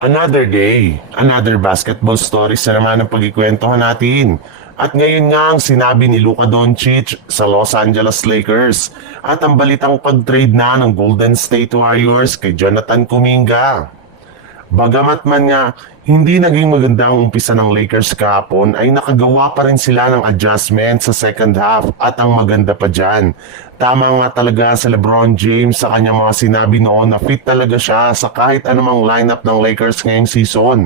Another day, another basketball stories na naman ang pagkikwentuhan natin. At ngayon nga ang sinabi ni Luka Doncic sa Los Angeles Lakers at ang balitang pag-trade na ng Golden State Warriors kay Jonathan Kuminga. Bagamat man nga hindi naging maganda ang umpisa ng Lakers kahapon ay nakagawa pa rin sila ng adjustment sa second half at ang maganda pa dyan. Tama nga talaga sa LeBron James sa kanyang mga sinabi noon na fit talaga siya sa kahit anumang lineup ng Lakers ngayong season.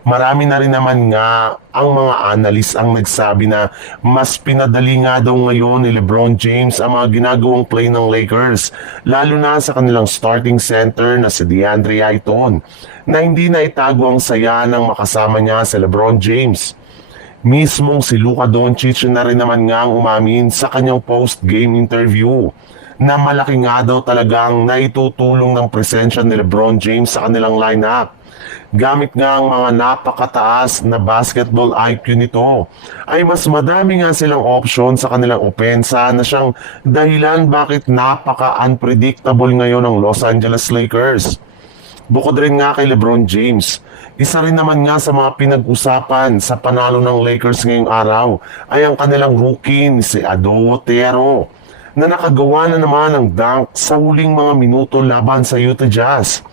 Marami na rin naman nga ang mga analyst ang nagsabi na mas pinadali nga daw ngayon ni LeBron James ang mga ginagawang play ng Lakers, lalo na sa kanilang starting center na si DeAndre Ayton, na hindi na itago ang saya ng makasama niya sa LeBron James. Mismong si Luka Doncic na rin naman nga ang umamin sa kanyang post-game interview na malaki nga daw talagang naitutulong ng presensya ni LeBron James sa kanilang lineup. Gamit nga ang mga napakataas na basketball IQ nito, ay mas madami nga silang option sa kanilang opensa na siyang dahilan bakit napaka-unpredictable ngayon ng Los Angeles Lakers. Bukod rin nga kay LeBron James, isa rin naman nga sa mga pinag-usapan sa panalo ng Lakers ngayong araw ay ang kanilang rookie si Ado Otero na nakagawa na naman ng dunk sa huling mga minuto laban sa Utah Jazz.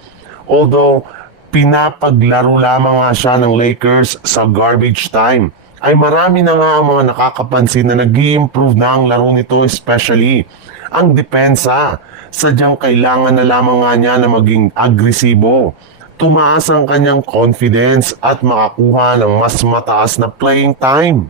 Although pinapaglaro lamang nga siya ng Lakers sa garbage time, ay marami na nga ang mga nakakapansin na nag-i-improve na ang laro nito, especially ang depensa. Sadyang kailangan na lamang nga niya na maging agresibo, tumaas ang kanyang confidence at makakuha ng mas mataas na playing time.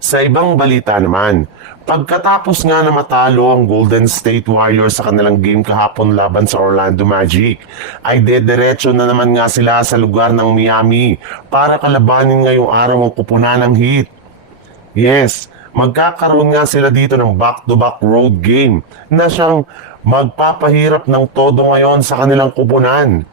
Sa ibang balita naman, pagkatapos nga na matalo ang Golden State Warriors sa kanilang game kahapon laban sa Orlando Magic, ay dediretso na naman nga sila sa lugar ng Miami para kalabanin ngayong araw ang kupunan ng Heat. Yes, magkakaroon nga sila dito ng back-to-back road game na siyang magpapahirap ng todo ngayon sa kanilang kupunan.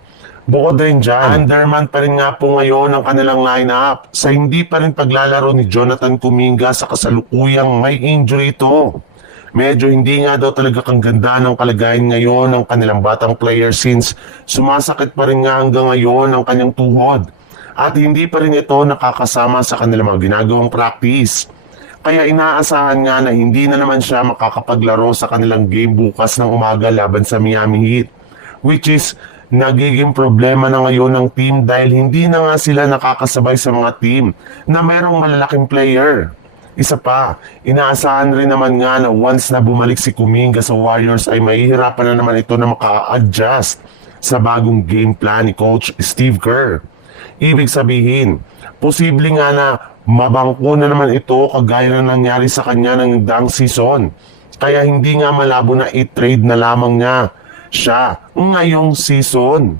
Bukod din dyan, underman pa rin nga po ngayon ang kanilang lineup sa hindi pa rin paglalaro ni Jonathan Kuminga sa kasalukuyang may injury ito. Medyo hindi nga daw talaga kang ganda ng kalagayan ngayon ng kanilang batang player since sumasakit pa rin nga hanggang ngayon ang kanyang tuhod. At hindi pa rin ito nakakasama sa kanilang mga ginagawang practice. Kaya inaasahan nga na hindi na naman siya makakapaglaro sa kanilang game bukas ng umaga laban sa Miami Heat, which is nagiging problema na ngayon ng team dahil hindi na nga sila nakakasabay sa mga team na merong malalaking player. Isa pa, inaasahan rin naman nga na once na bumalik si Kuminga sa Warriors ay mahihirapan na naman ito na maka-adjust sa bagong game plan ni Coach Steve Kerr. Ibig sabihin, posible nga na mabangko na naman ito kagaya na nangyari sa kanya ng dang season. Kaya hindi nga malabo na i-trade na lamang niya siya ngayong season.